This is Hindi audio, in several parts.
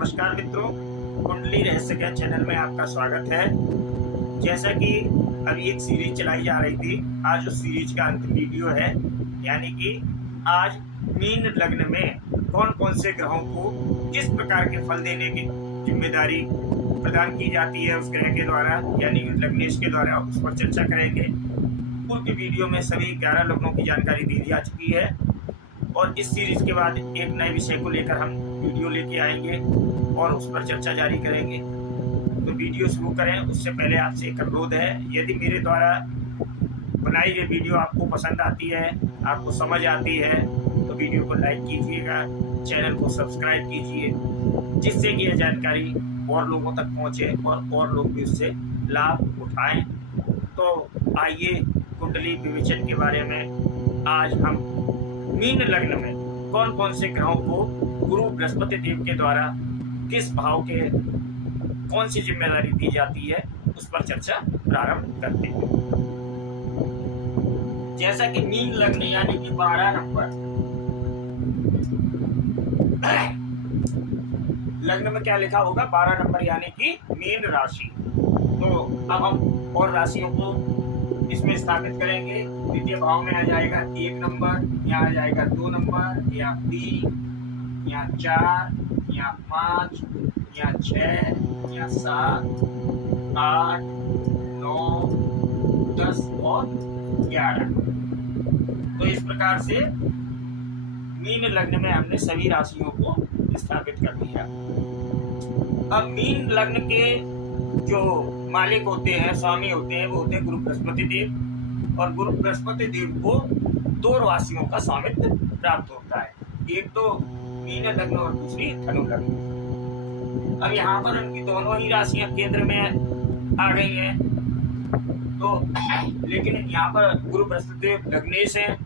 नमस्कार मित्रों, कुंडली रहस्य ज्ञान चैनल में आपका स्वागत है। जैसा कि अभी एक सीरीज चलाई जा रही थी, आज उस सीरीज का अंतिम वीडियो है। यानी कि आज मीन लग्न में कौन कौन से ग्रहों को किस प्रकार के फल देने की जिम्मेदारी प्रदान की जाती है उस ग्रह के द्वारा, यानी लग्नेश के द्वारा, उस पर चर्चा करेंगे। पूर्व वीडियो में सभी 11 लग्नों की जानकारी दी जा चुकी है और इस सीरीज के बाद एक नए विषय को लेकर हम वीडियो लेके आएंगे और उस पर चर्चा जारी करेंगे। तो वीडियो शुरू करें उससे पहले आपसे एक अनुरोध है, यदि मेरे द्वारा बनाई गई वीडियो आपको पसंद आती है, आपको समझ आती है, तो वीडियो को लाइक कीजिएगा, चैनल को सब्सक्राइब कीजिए, जिससे कि यह जानकारी और लोगों तक पहुँचे और लोग भी उससे लाभ उठाएं। तो आइए कुंडली विवेचन के बारे में आज हम मीन लग्न में कौन कौन से ग्रहों को गुरु बृहस्पति देव के द्वारा किस भाव के कौन सी जिम्मेदारी दी जाती है उस पर चर्चा प्रारंभ करते हैं। जैसा कि मीन लग्न यानी कि 12 नंबर लग्न में क्या लिखा होगा, 12 नंबर यानी कि मीन राशि। तो अब हम और राशियों को इसमें स्थापित करेंगे। द्वितीय भाव में आ जाएगा 1 नंबर, यहाँ आ जाएगा 2 नंबर, या 3, या 4, या 5, या 6, या 7, 8, 9, 10 और 11। तो इस प्रकार से मीन लग्न में हमने सभी राशियों को स्थापित कर दिया। अब मीन लग्न के जो मालिक होते हैं, स्वामी होते हैं, वो होते हैं गुरु बृहस्पति देव। और गुरु बृहस्पति देव को 2 राशियों का स्वामित्व प्राप्त होता है, एक तो मीन लग्न और दूसरी धनु लग्न। अब यहाँ पर उनकी दोनों ही राशियां केंद्र में आ गई हैं। तो लेकिन यहाँ पर गुरु बृहस्पति देव लग्नेश हैं,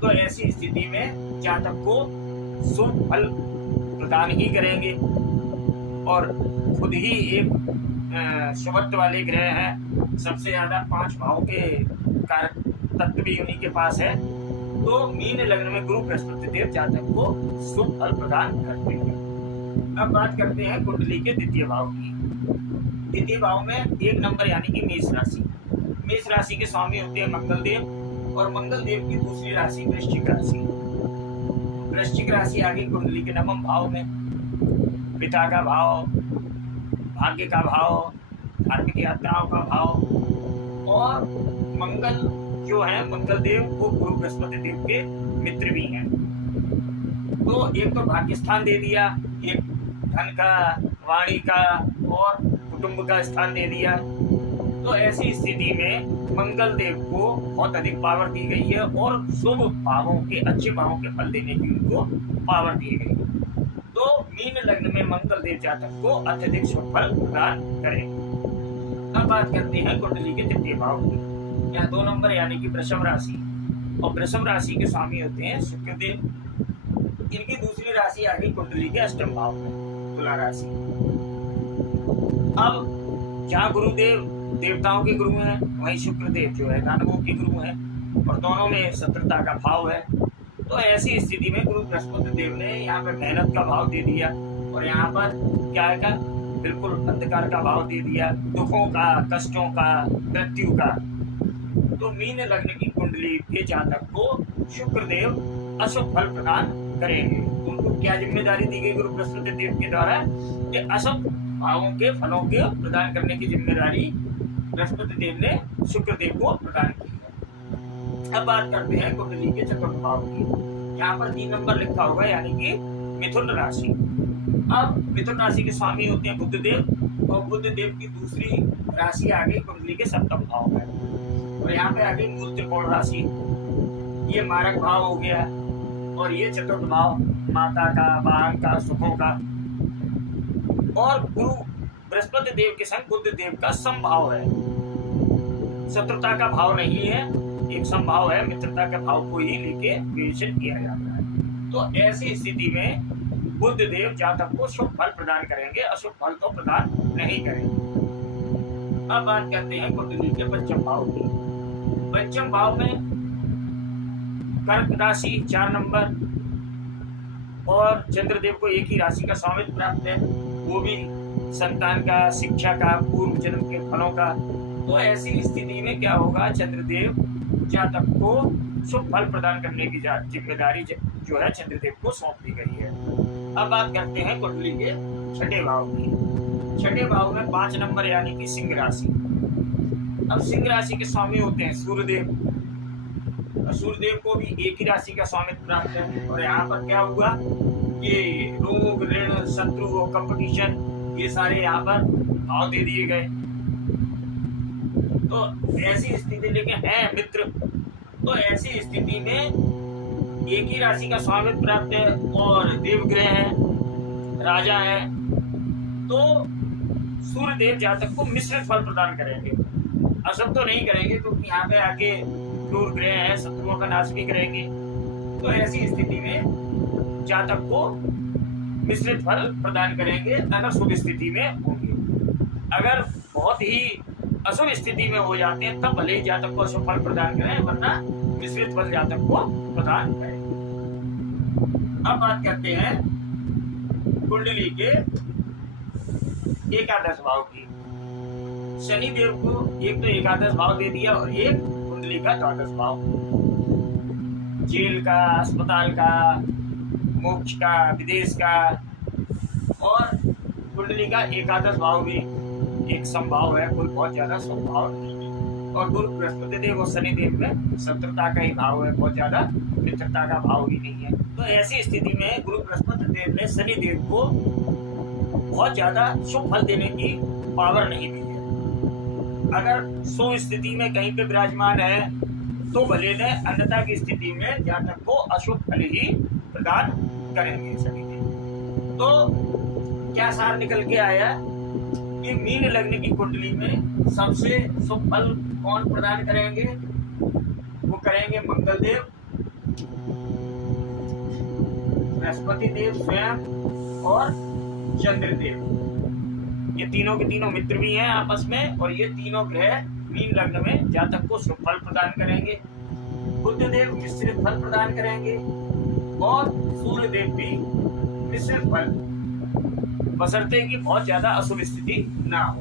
तो ऐसी स्थिति में जातक को शुभ फल प्रदान ही करेंगे और खुद ही एक शुभत्व वाले ग्रह हैं। सबसे ज्यादा 5 भाव के कारक तत्व भी उन्हीं के पास है। तो मीन लग्न में गुरु बृहस्पति देव जातक को शुभ फल प्रदान करते हैं। अब बात करते हैं कुंडली के द्वितीय भाव की। द्वितीय भाव में 1 नंबर यानी कि मेष राशि। मेष राशि के स्वामी होते हैं मंगल देव और मंगल देव की दूसरी राशि वृश्चिक राशि। वृश्चिक राशि आगे कुंडली के 9वें भाव में पिता का भाव, भाग्य का भाव, धार्मिक यात्राओं का भाव। और मंगल जो है, मंगल देव वो गुरु बृहस्पति देव के मित्र भी हैं। तो एक तो भाग्य स्थान दे दिया, एक धन का, वाणी का और कुटुंब का स्थान दे दिया। तो ऐसी स्थिति में मंगल देव को बहुत अधिक पावर दी गई है और शुभ भावों के, अच्छे भावों के फल देने की उनको पावर दी गई है। तो मीन लग्न में मंगल देव जातक को अत्यधिक शुभ फल प्रदान करें। अब बात करते हैं कुंडली के तृतीय भाव की। यहाँ 2 नंबर यानी कि वृषभ राशि। और वृषभ राशि के स्वामी होते हैं शुक्रदेव। इनकी दूसरी राशि आ गई कुंडली के 8वें भाव में, तुला राशि। अब जहाँ गुरुदेव देवताओं के गुरु हैं, वहीं शुक्रदेव जो है दानवों के गुरु हैं और दोनों में शत्रुता का भाव है। तो ऐसी स्थिति में गुरु बृहस्पति देव ने यहाँ पर मेहनत का भाव दे दिया और यहाँ पर क्या है का बिल्कुल अंधकार का भाव दे दिया, दुखों का, कष्टों का, मृत्यु का। तो मीन लग्न की कुंडली के जातक को शुक्रदेव अशुभ फल प्रदान करेंगे। उनको क्या जिम्मेदारी दी गई गुरु बृहस्पति देव के द्वारा कि अशुभ भावों के फलों के प्रदान करने की जिम्मेदारी बृहस्पति देव ने शुक्रदेव को प्रदान की है। अब बात करते हैं कुंडली के चतुर्थ भाव की। यहाँ पर 3 नंबर लिखा होगा यानी कि मिथुन राशि। अब मिथुन राशि के स्वामी होते हैं बुध देव और बुध देव की दूसरी राशि आ गई कुंडली के 7वें भाव में। और यहाँ पे आ गई मूल त्रिकोण राशि, ये मारक भाव हो गया और ये चतुर्थ भाव माता का, वाहन का, सुखों का। और गुरु बृहस्पति देव के संग बुध देव का समभाव है, शत्रुता का भाव नहीं है, एक समभाव है, मित्रता के भाव को ही लेके विवेचन किया जाता है। तो ऐसी स्थिति में बुध देव जातक को शुभ फल प्रदान करेंगे, अशुभ फल तो प्रदान नहीं करेंगे। अब बात करते हैं कुंडली के 5वें भाव की। 5वें भाव में कर्क राशि 4 नंबर, और चंद्रदेव को एक ही राशि का स्वामित्व प्राप्त है, वो भी संतान का, शिक्षा का, पूर्व जन्म के फलों का। तो ऐसी स्थिति में क्या होगा, चंद्रदेव जातक को शुभ फल प्रदान करने की जिम्मेदारी जो है चंद्रदेव को सौंप दी गई है। अब बात करते हैं कुंडली के छठे भाव की। छठे भाव में 5 नंबर यानी कि सिंह राशि। अब सिंह राशि के स्वामी होते हैं सूर्यदेव। सूर्यदेव को भी एक ही राशि का स्वामित्व प्राप्त है। और यहाँ पर क्या हुआ कि रोग, ऋण, शत्रु और कंपटीशन, ये सारे यहाँ पर भाव दे दिए गए। तो ऐसी स्थिति, लेकिन है मित्र, तो ऐसी स्थिति में एक ही राशि का स्वामित्व प्राप्त है और देवग्रह है, राजा है, तो सूर्यदेव जातक को मिश्रित फल प्रदान करेंगे। अशुभ तो नहीं करेंगे, क्योंकि यहाँ पे आगे क्रूर ग्रह है, शत्रुओं का नाश भी करेंगे। तो ऐसी स्थिति में जातक को मिश्रित फल प्रदान करेंगे अगर शुभ स्थिति में होंगे। अगर बहुत ही अशुभ स्थिति में हो जाते हैं तब भले ही जातक को अशुभ फल प्रदान करें, वरना मिश्रित फल जातक को प्रदान करें। अब बात करते हैं कुंडली के एकादश भाव की। शनि देव को एक तो एकादश भाव दे दिया और एक कुंडली का द्वादश भाव। जेल का, अस्पताल का, मोक्ष का, विदेश का, और कुंडली का एकादश भाव भी एक संभाव है, कोई बहुत ज्यादा संभाव नहीं है। और गुरु बृहस्पति देव और शनि देव में शत्रुता का ही भाव है, बहुत ज्यादा मित्रता का भाव ही नहीं है। तो ऐसी स्थिति में गुरु बृहस्पति देव ने शनि देव को बहुत ज्यादा शुभ फल देने की पावर नहीं दी है। अगर शुभ स्थिति में कहीं पे विराजमान है तो भले ने, अन्यथा की स्थिति में जातक को अशुभ फल ही प्रदान करेंगे शनि देव। तो क्या सार निकल के आया कि मीन लग्न की कुंडली में सबसे शुभ फल कौन प्रदान करेंगे? वो करेंगे मंगल देव, बृहस्पति देव स्वयं और चंद्रदेव। ये तीनों के तीनों मित्र भी हैं आपस में, और ये तीनों ग्रह मीन लग्न में जातक को शुभ फल प्रदान करेंगे। बुध देव मिश्रित फल प्रदान करेंगे और सूर्य देव भी मिश्रित फल, बशर्ते कि बहुत ज्यादा अशुभ स्थिति ना हो।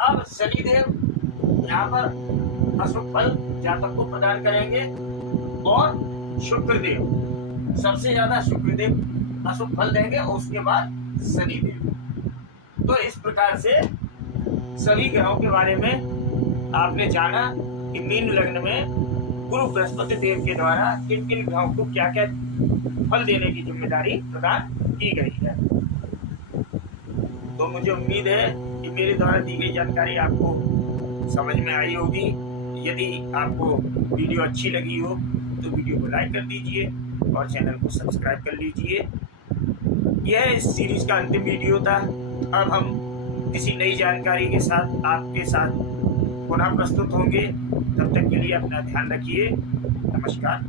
अब शनि देव यहाँ पर अशुभ फल जातक को प्रदान करेंगे और शुक्रदेव, सबसे ज्यादा शुक्रदेव अशुभ फल देंगे और उसके बाद शनि देव। तो इस प्रकार से सभी ग्रहों के बारे में आपने जाना कि मीन लग्न में गुरु बृहस्पति देव के द्वारा किन किन ग्रहों को क्या क्या फल देने की जिम्मेदारी प्रदान की गई है। तो मुझे उम्मीद है कि मेरे द्वारा दी गई जानकारी आपको समझ में आई होगी। यदि आपको वीडियो अच्छी लगी हो तो वीडियो को लाइक कर दीजिए और चैनल को सब्सक्राइब कर लीजिए। यह इस सीरीज का अंतिम वीडियो था। अब हम किसी नई जानकारी के साथ आपके साथ पुनः प्रस्तुत होंगे। तब तक के लिए अपना ध्यान रखिए। नमस्कार।